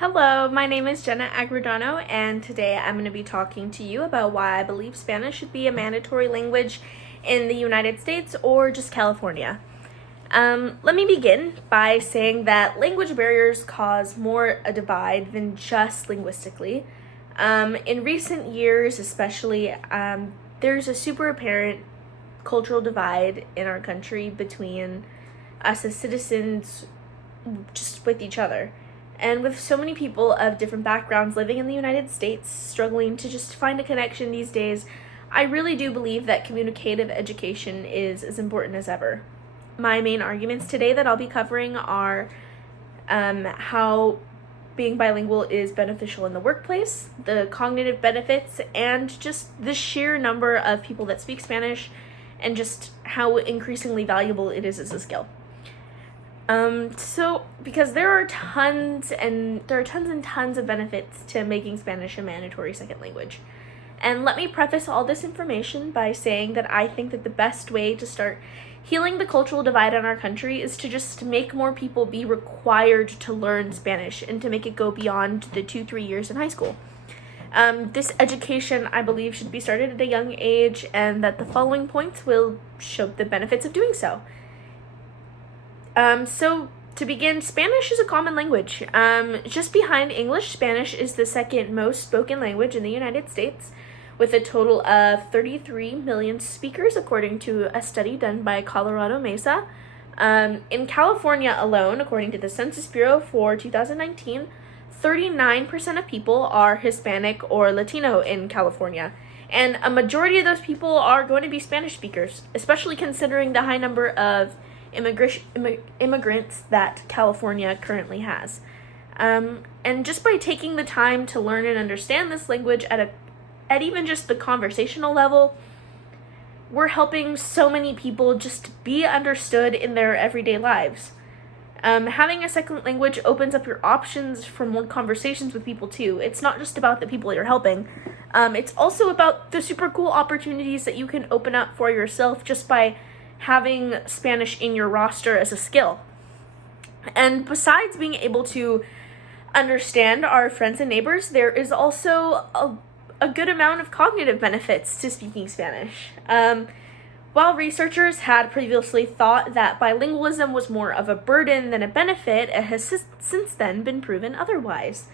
Hello, my name is Jenna Agredano, and today I'm going to be talking to you about why I believe Spanish should be a mandatory language in the United States or just California. Let me begin by saying that language barriers cause more a divide than just linguistically. In recent years, especially, there's a super apparent cultural divide in our country between us as citizens just with each other. And with so many people of different backgrounds living in the United States, struggling to just find a connection these days, I really do believe that communicative education is as important as ever. My main arguments today that I'll be covering are how being bilingual is beneficial in the workplace, the cognitive benefits, and just the sheer number of people that speak Spanish, and just how increasingly valuable it is as a skill. Because there are tons and tons of benefits to making Spanish a mandatory second language. And let me preface all this information by saying that I think that the best way to start healing the cultural divide in our country is to just make more people be required to learn Spanish and to make it go beyond the 2-3 years in high school. This education, I believe, should be started at a young age, and that the following points will show the benefits of doing so. To begin, Spanish is a common language. Just behind English, Spanish is the second most spoken language in the United States, with a total of 33 million speakers, according to a study done by Colorado Mesa. In California alone, according to the Census Bureau for 2019, 39% of people are Hispanic or Latino in California. And a majority of those people are going to be Spanish speakers, especially considering the high number of immigrants that California currently has. And just by taking the time to learn and understand this language at even just the conversational level, we're helping so many people just be understood in their everyday lives. Having a second language opens up your options for more conversations with people too. It's not just about the people you're helping. It's also about the super cool opportunities that you can open up for yourself just by having Spanish in your roster as a skill. And besides being able to understand our friends and neighbors, there is also a good amount of cognitive benefits to speaking Spanish. While researchers had previously thought that bilingualism was more of a burden than a benefit, it has since then been proven otherwise.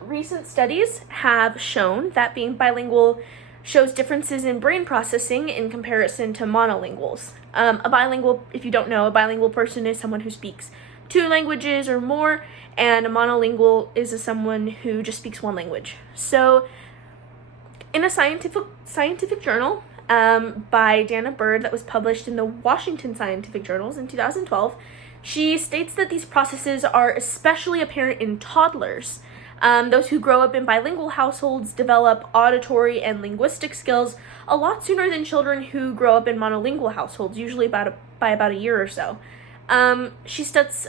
Recent studies have shown that being bilingual shows differences in brain processing in comparison to monolinguals. If you don't know, a bilingual person is someone who speaks 2 languages or more, and a monolingual is someone who just speaks 1 language. So, in a scientific journal by Dana Bird that was published in the Washington Scientific Journals in 2012, she states that these processes are especially apparent in toddlers. Those who grow up in bilingual households develop auditory and linguistic skills a lot sooner than children who grow up in monolingual households, usually by about a year or so. She cites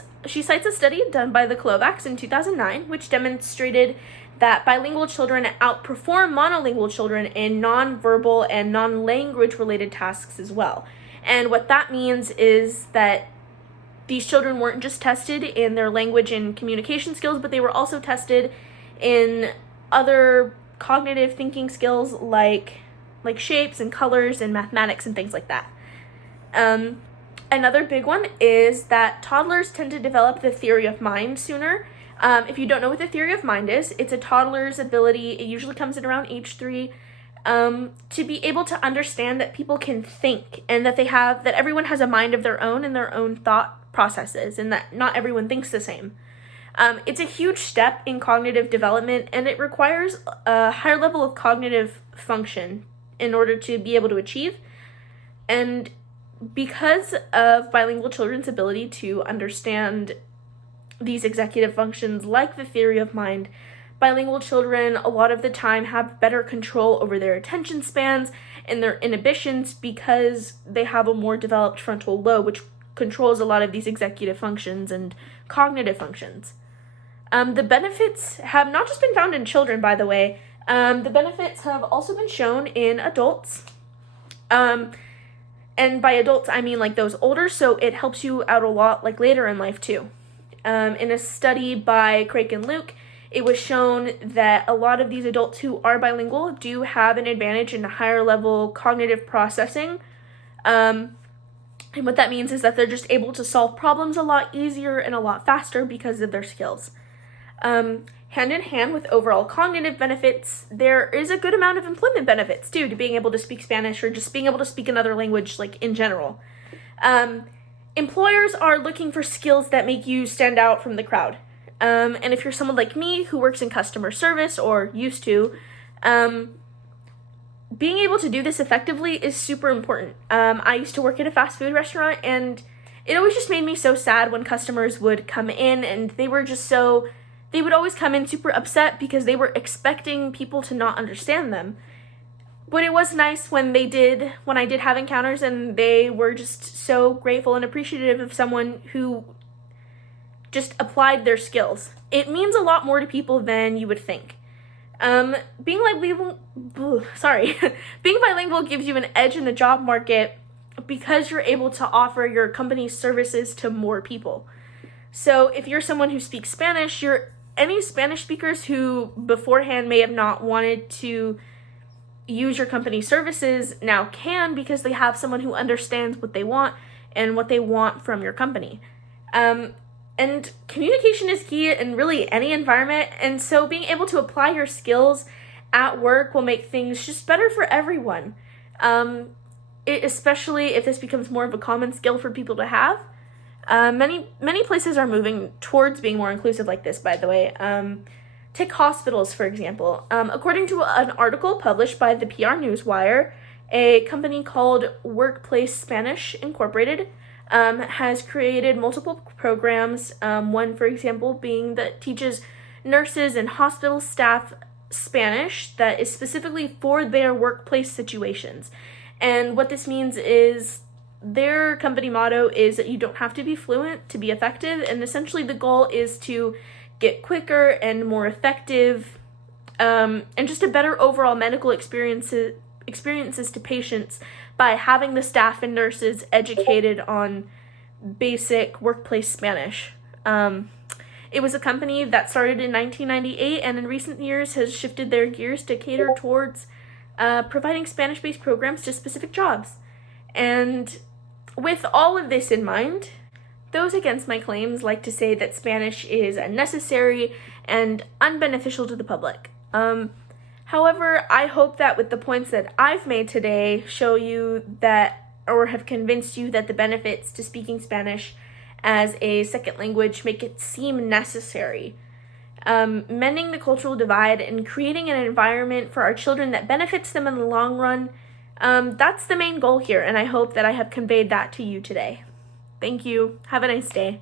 a study done by the Klovacs in 2009, which demonstrated that bilingual children outperform monolingual children in nonverbal and non-language related tasks as well. And what that means is that these children weren't just tested in their language and communication skills, but they were also tested in other cognitive thinking skills like shapes and colors and mathematics and things like that. Another big one is that toddlers tend to develop the theory of mind sooner. If you don't know what the theory of mind is, it's a toddler's ability, it usually comes in around age 3, to be able to understand that people can think, and that everyone has a mind of their own and their own thought processes, and that not everyone thinks the same. It's a huge step in cognitive development, and it requires a higher level of cognitive function in order to be able to achieve. And because of bilingual children's ability to understand these executive functions like the theory of mind, bilingual children a lot of the time have better control over their attention spans and their inhibitions because they have a more developed frontal lobe, which controls a lot of these executive functions and cognitive functions. The benefits have not just been found in children, by the way. The benefits have also been shown in adults. And by adults, I mean those older, so it helps you out a lot later in life too. In a study by Craig and Luke, it was shown that a lot of these adults who are bilingual do have an advantage in higher level cognitive processing. And what that means is that they're just able to solve problems a lot easier and a lot faster because of their skills. Hand in hand with overall cognitive benefits, there is a good amount of employment benefits too to being able to speak Spanish or just being able to speak another language, like in general. Employers are looking for skills that make you stand out from the crowd. And if you're someone like me who works in customer service or used to, being able to do this effectively is super important. I used to work at a fast food restaurant, and it always just made me so sad when customers would come in and they would always come in super upset because they were expecting people to not understand them. But it was nice when I did have encounters, and they were just so grateful and appreciative of someone who just applied their skills. It means a lot more to people than you would think. Being bilingual gives you an edge in the job market because you're able to offer your company's services to more people. So if you're someone who speaks Spanish, any Spanish speakers who beforehand may have not wanted to use your company's services now can, because they have someone who understands what they want and what they want from your company. And communication is key in really any environment, and so being able to apply your skills at work will make things just better for everyone. Especially if this becomes more of a common skill for people to have. Many places are moving towards being more inclusive like this, by the way. Take hospitals, for example. According to an article published by the PR Newswire, a company called Workplace Spanish Incorporated has created multiple programs. One, for example, being that teaches nurses and hospital staff Spanish that is specifically for their workplace situations. And what this means is their company motto is that you don't have to be fluent to be effective, and essentially the goal is to get quicker and more effective, and just a better overall medical experiences to patients by having the staff and nurses educated on basic workplace Spanish. It was a company that started in 1998 and in recent years has shifted their gears to cater towards providing Spanish-based programs to specific jobs. And with all of this in mind, those against my claims like to say that Spanish is unnecessary and unbeneficial to the public. However, I hope that with the points that I've made today show you that, or have convinced you that the benefits to speaking Spanish as a second language make it seem necessary. Mending the cultural divide and creating an environment for our children that benefits them in the long run, that's the main goal here, and I hope that I have conveyed that to you today. Thank you. Have a nice day.